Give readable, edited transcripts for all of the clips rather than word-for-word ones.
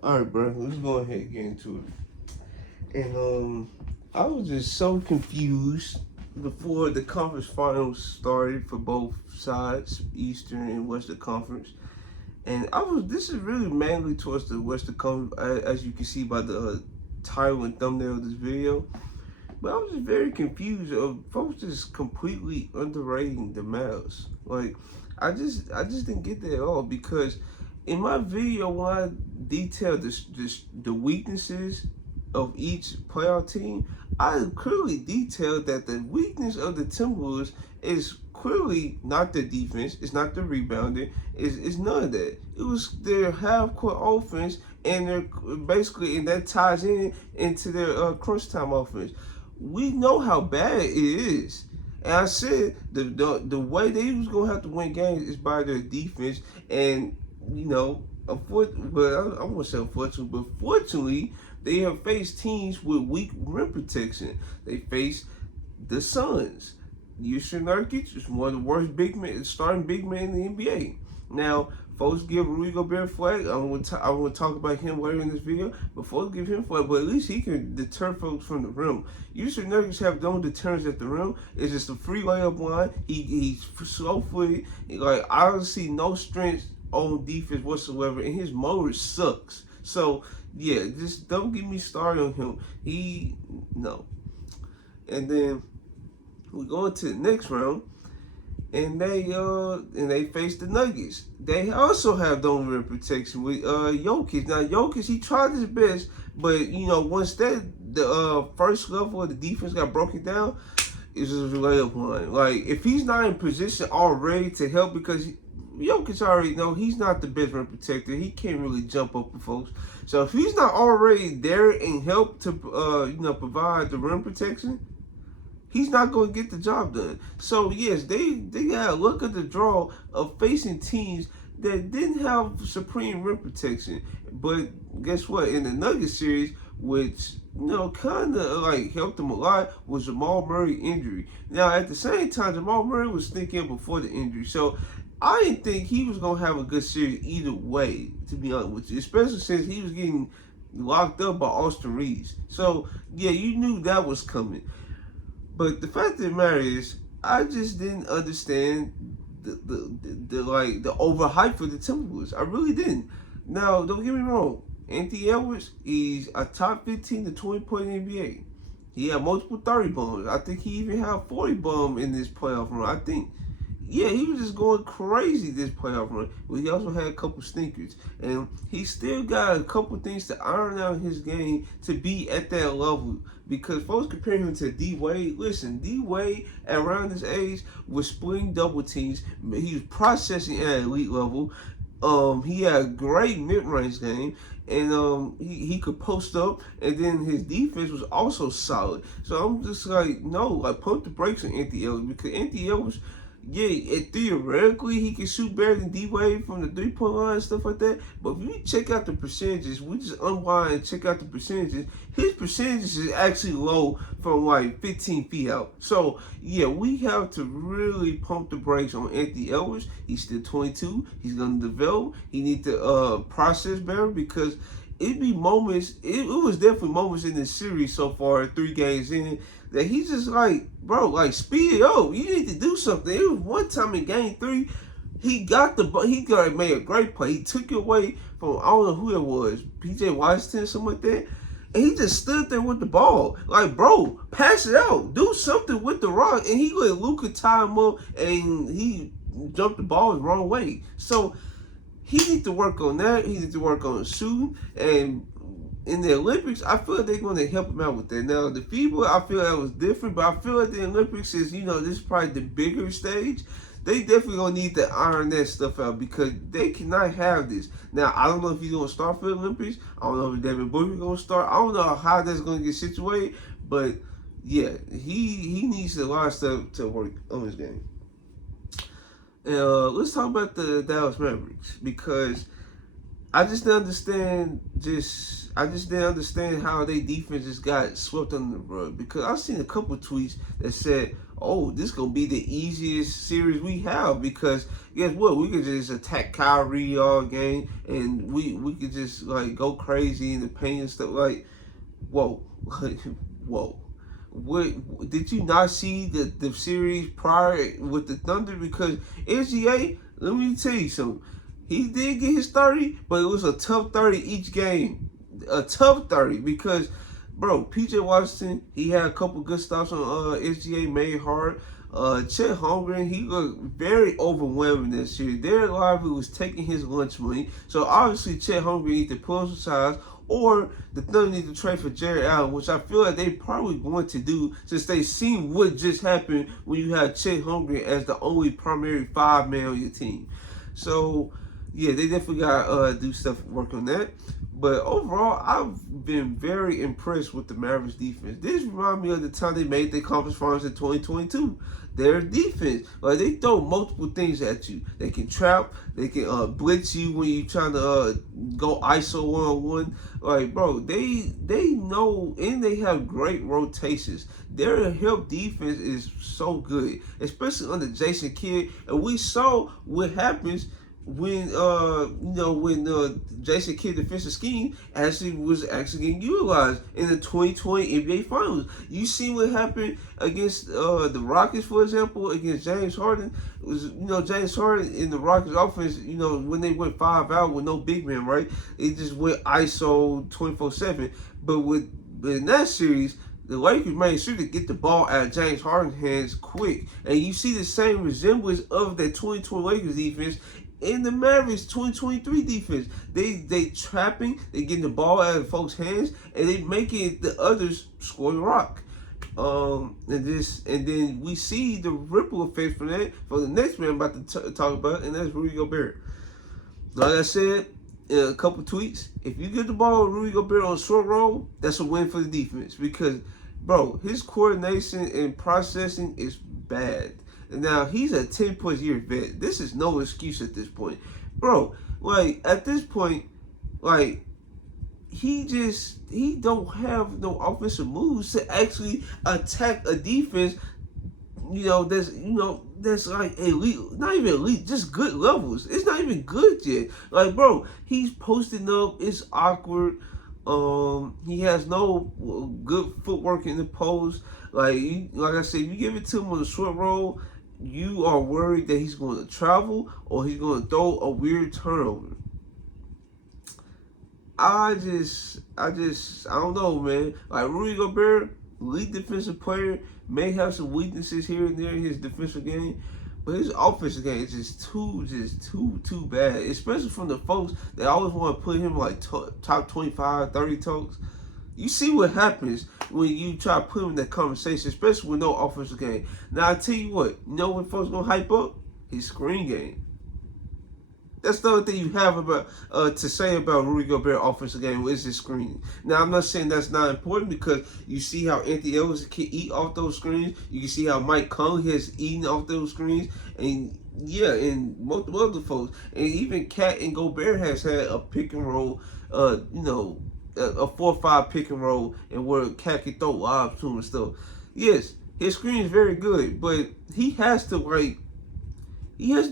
All right, bro. Let's go ahead and get into it. And I was just so confused before the conference finals started for both sides, Eastern and Western Conference. And I was. This is really mainly towards the Western Conference, as you can see by the title and thumbnail of this video. But I was just very confused of folks just completely underrating the Mavs. Like, I just didn't get that at all because in my video when I detailed the weaknesses of each playoff team, I clearly detailed that the weakness of the Timberwolves is clearly not their defense, it's not the rebounding, it's none of that. It was their half court offense and their basically, and that ties in into their crunch time offense. We know how bad it is. And I said the way they was gonna have to win games is by their defense, and you know, I won't say unfortunately, but fortunately, they have faced teams with weak rim protection. They faced the Suns. Yusuf Nurkic is one of the worst starting big men in the NBA. Now, folks give Rudy Gobert flag. I want to talk about him later in this video. But folks give him flag, but at least he can deter folks from the rim. Yusuf Nurkic have no deterrence at the rim. It's just a free layup line. He's slow footed. Like I don't see no strength on defense whatsoever, and his motor sucks. So yeah, just don't get me started on him. No. And then we go into the next round, and they face the Nuggets. They also have dome rim protection with Jokic. Now Jokic, he tried his best, but once the first level of the defense got broken down, it's just a layup line. Like if he's not in position already to help, because Jokic already know he's not the best rim protector. He can't really jump up with folks. So if he's not already there and help to provide the rim protection, he's not going to get the job done. So yes, they got to look at the draw of facing teams that didn't have supreme rim protection. But guess what? In the Nuggets series, which kind of like helped them a lot, was Jamal Murray injury. Now at the same time, Jamal Murray was thinking before the injury, so I didn't think he was gonna have a good series either way. To be honest with you, especially since he was getting locked up by Austin Reeves. So yeah, you knew that was coming. But the fact of the matter is, I just didn't understand the overhype for the Timberwolves. I really didn't. Now, don't get me wrong. Anthony Edwards, he's a top 15 to 20 point NBA. He had multiple 30 bombs. I think he even had 40 bomb in this playoff run. I think, yeah, he was just going crazy this playoff run. But he also had a couple stinkers. And he still got a couple things to iron out his game to be at that level. Because folks compare him to D Wade. Listen, D Wade at around this age was splitting double teams. He was processing at elite level. He had a great mid-range game, and he could post up, and then his defense was also solid. So I'm just like, no, like pump the brakes on Anthony Edwards, because Anthony Edwards, yeah, theoretically he can shoot better than D Wade from the 3 point line and stuff like that. But if you check out the percentages, we just unwind and check out the percentages. His percentages is actually low from like 15 feet out. So yeah, we have to really pump the brakes on Anthony Edwards. He's still 22. He's gonna develop. He needs to process better, because it be moments. It was definitely moments in this series so far, 3 games in, that he's just like, bro, like speed it up. You need to do something. It was one time in game 3, he made a great play. He took it away from, I don't know who it was, PJ Washington or something like that. And he just stood there with the ball. Like, bro, pass it out. Do something with the rock. And he let Luka tie him up, and he jumped the ball the wrong way. So he needs to work on that. He needs to work on shooting. And in the Olympics, I feel like they're going to help him out with that. Now, the FIBA, I feel that was different, but I feel like the Olympics is, this is probably the bigger stage. They definitely going to need to iron that stuff out, because they cannot have this. Now, I don't know if he's going to start for the Olympics. I don't know if Devin Booker's going to start. I don't know how that's going to get situated, but yeah, he needs a lot of stuff to work on his game. And let's talk about the Dallas Mavericks, because I just didn't understand. I just didn't understand how they defense just got swept under the rug, because I seen a couple tweets that said, "Oh, this gonna be the easiest series we have, because guess what? We could just attack Kyrie all game, and we could just like go crazy in the paint and stuff." Like, whoa, whoa. What did you not see the series prior with the Thunder? Because SGA, let me tell you something. He did get his 30, but it was a tough 30 each game. A tough 30 because, bro, PJ Washington, he had a couple good stops on SGA, made hard. Chet Holmgren, he looked very overwhelming this year. Derek Lively was taking his lunch money. So obviously Chet Holmgren either pull some size, or the Thunder need to trade for Jared Allen, which I feel like they probably going to do, since they seen what just happened when you have Chet Holmgren as the only primary 5-man on your team. So yeah, they definitely got to do stuff, work on that. But overall, I've been very impressed with the Mavericks defense. This reminds me of the time they made the conference finals in 2022. Their defense, like, they throw multiple things at you. They can trap, they can blitz you when you're trying to go ISO 1-on-1. Like, bro, they know, and they have great rotations. Their help defense is so good, especially under Jason Kidd. And we saw what happens when Jason Kidd defensive scheme was actually getting utilized in the 2020 NBA Finals. You see what happened against the Rockets, for example, against James Harden. It was, James Harden in the Rockets offense, when they went 5 out with no big man, right? It just went ISO 24/7. But in that series, the Lakers made sure to get the ball out of James Harden's hands quick. And you see the same resemblance of that 2020 Lakers defense in the Mavericks 2023 defense. They trapping, they getting the ball out of folks' hands, and they making the others score the rock. And then we see the ripple effect from that for the next man I'm about to talk about, and that's Rudy Gobert. Like I said in a couple tweets, if you get the ball with Rudy Gobert on short roll, that's a win for the defense, because, bro, his coordination and processing is bad. Now, he's a 10+ year vet. This is no excuse at this point. Bro, like, at this point, like, he don't have no offensive moves to actually attack a defense, that's like elite, not even elite, just good levels. It's not even good yet. Like, bro, he's posting up, it's awkward. He has no good footwork in the post. Like I said, you give it to him on a short roll, you are worried that he's going to travel or he's going to throw a weird turnover. I don't know, man. Like, Rudy Gobert, elite defensive player, may have some weaknesses here and there in his defensive game, but his offensive game is just too bad. Especially from the folks that always want to put him like top 25, 30 talks. You see what happens when you try to put him in that conversation, especially with no offensive game. Now, I tell you what, when folks gonna hype up? His screen game. That's the other thing you have about to say about Rudy Gobert offensive game is his screening. Now, I'm not saying that's not important, because you see how Anthony Edwards can eat off those screens. You can see how Mike Conley has eaten off those screens, and multiple other folks, and even Cat and Gobert has had a pick and roll, a 4-5 pick and roll, and where Cat can throw lobs to him and stuff. Yes, his screen is very good, but he has to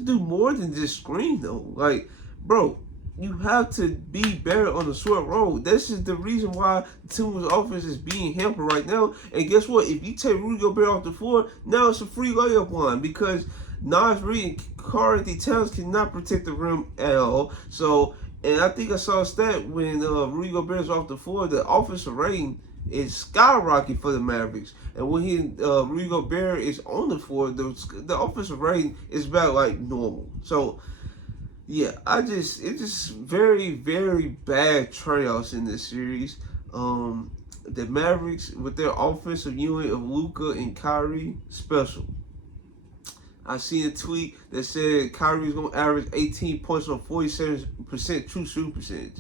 do more than just screen, though. Like, bro, you have to be better on the short roll. This is the reason why the team's offense is being hampered right now. And guess what? If you take Rudy Gobert off the floor, now it's a free layup line, because Nas Reed and Karl-Anthony Towns cannot protect the rim at all. So, and I think I saw a stat when Rudy Gobert is off the floor, the offensive rating is skyrocketing for the Mavericks. And when Rudy Gobert is on the floor, the offensive rating is about like normal. So yeah, it's just very, very bad tryouts in this series. The Mavericks, with their offensive unit of Luka and Kyrie, special. I seen a tweet that said Kyrie's gonna average 18 points on 47% true shooting percentage.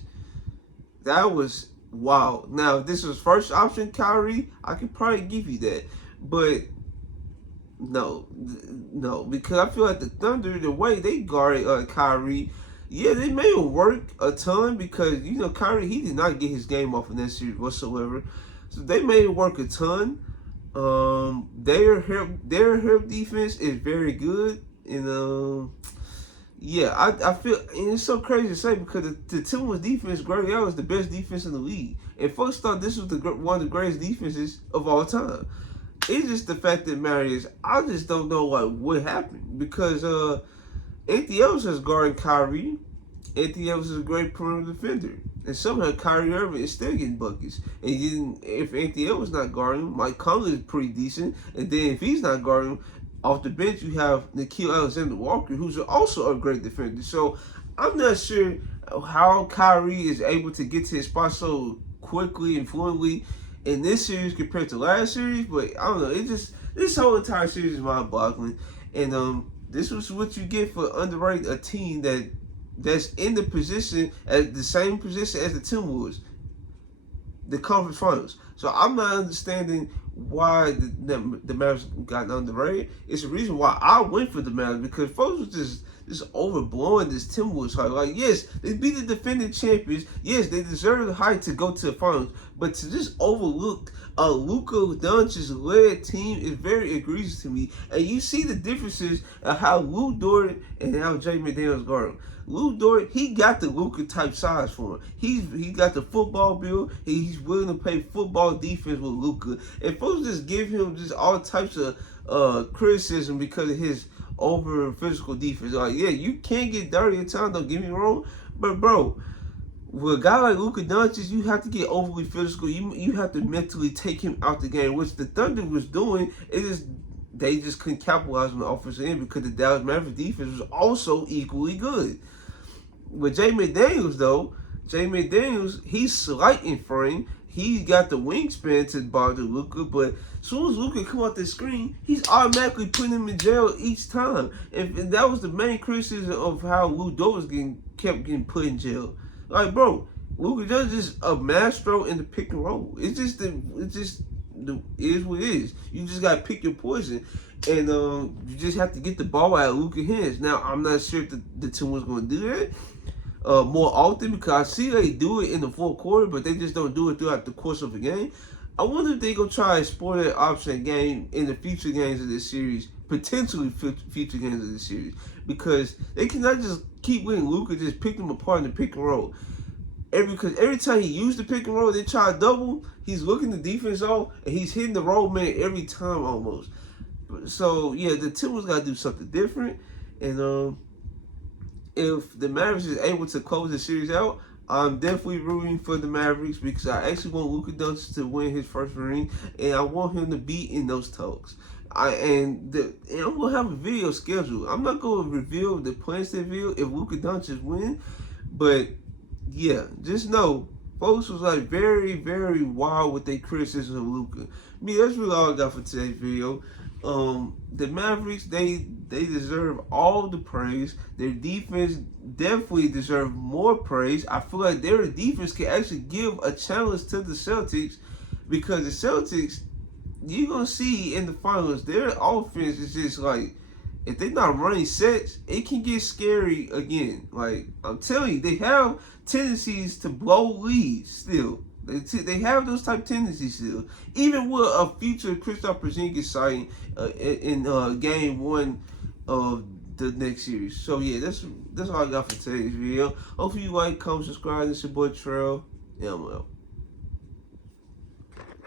That was wow. Now, if this was first option Kyrie, I could probably give you that. But no, because I feel like the Thunder, the way they guarded Kyrie, Yeah, they made him work a ton because Kyrie, he did not get his game off in that series whatsoever. So they made him work a ton. Their help defense is very good, and yeah, I feel, and it's so crazy to say because the Timberwolves defense, Greg Allen, is the best defense in the league, and folks thought this was one of the greatest defenses of all time. It's just the fact that matters. I just don't know what happened because Anthony Edwards is guarding Kyrie. Anthony Edwards is a great perimeter defender. And somehow Kyrie Irving is still getting buckets. And then if Anthony Edwards not guarding him, Mike Conley is pretty decent. And then if he's not guarding him, off the bench you have Nickeil Alexander-Walker, who's also a great defender. So I'm not sure how Kyrie is able to get to his spot so quickly and fluently in this series compared to last series. But I don't know. It just, this whole entire series is mind-boggling. And this was what you get for underrating a team that's in the position, at the same position as the Timberwolves, the conference finals. So I'm not understanding why the Mavericks got underrated. It's the reason why I went for the Mavericks, because folks was just overblowing this Timberwolves hype. Like, yes, they beat the defending champions. Yes, they deserve the hype to go to the finals. But to just overlook a Luka Doncic's led team is very egregious to me. And you see the differences of how Lou Dort and how Jay McDaniels guard him. Lou Dort, he got the Luka type size for him. He got the football build. He's willing to play football defense with Luka. And folks just give him just all types of criticism because of his over physical defense. Like, yeah, you can't get dirty at times, don't get me wrong. But bro, with a guy like Luka Doncic, you have to get overly physical. You have to mentally take him out the game, which the Thunder was doing. They just couldn't capitalize on the offensive end because the Dallas Mavericks defense was also equally good. With Jay McDaniels, he's slight in frame. He's got the wingspan to bother Luka, but as soon as Luka come off the screen, he's automatically putting him in jail each time. And that was the main criticism of how Lou Dort was kept getting put in jail. Like, bro, Luka does just a maestro in the pick and roll. It is what it is. You just gotta pick your poison, and you just have to get the ball out of Luka's hands. Now, I'm not sure if the team was gonna do that more often, because I see they do it in the fourth quarter, but they just don't do it throughout the course of a game. I wonder if they're going to try to explore that option game in the future games of this series, potentially future games of this series, because they cannot just keep letting Luka just pick them apart in the pick and roll. Because every time he used the pick and roll, they try to double, he's looking the defense off, and he's hitting the roll man every time almost. So, yeah, the Timberwolves got to do something different, and if the Mavericks is able to close the series out, I'm definitely rooting for the Mavericks because I actually want Luka Doncic to win his first ring, and I want him to be in those talks. And I'm gonna have a video scheduled. I'm not gonna reveal the plans to reveal if Luka Doncic win, but yeah, just know folks was like very, very wild with their criticism of Luka. That's really all I got for today's video. The Mavericks, they deserve all the praise. Their defense definitely deserve more praise. I feel like their defense can actually give a challenge to the Celtics, because the Celtics, you're gonna see in the finals, their offense is just like, if they're not running sets, it can get scary again. Like, I'm telling you, they have tendencies to blow leads still. They have those type tendencies still. Even with a future Kristaps Porzingis sighting in game 1 of the next series. So yeah, that's all I got for today's video. Hopefully you like, comment, subscribe. This is your boy Trail. Yeah, I'm out.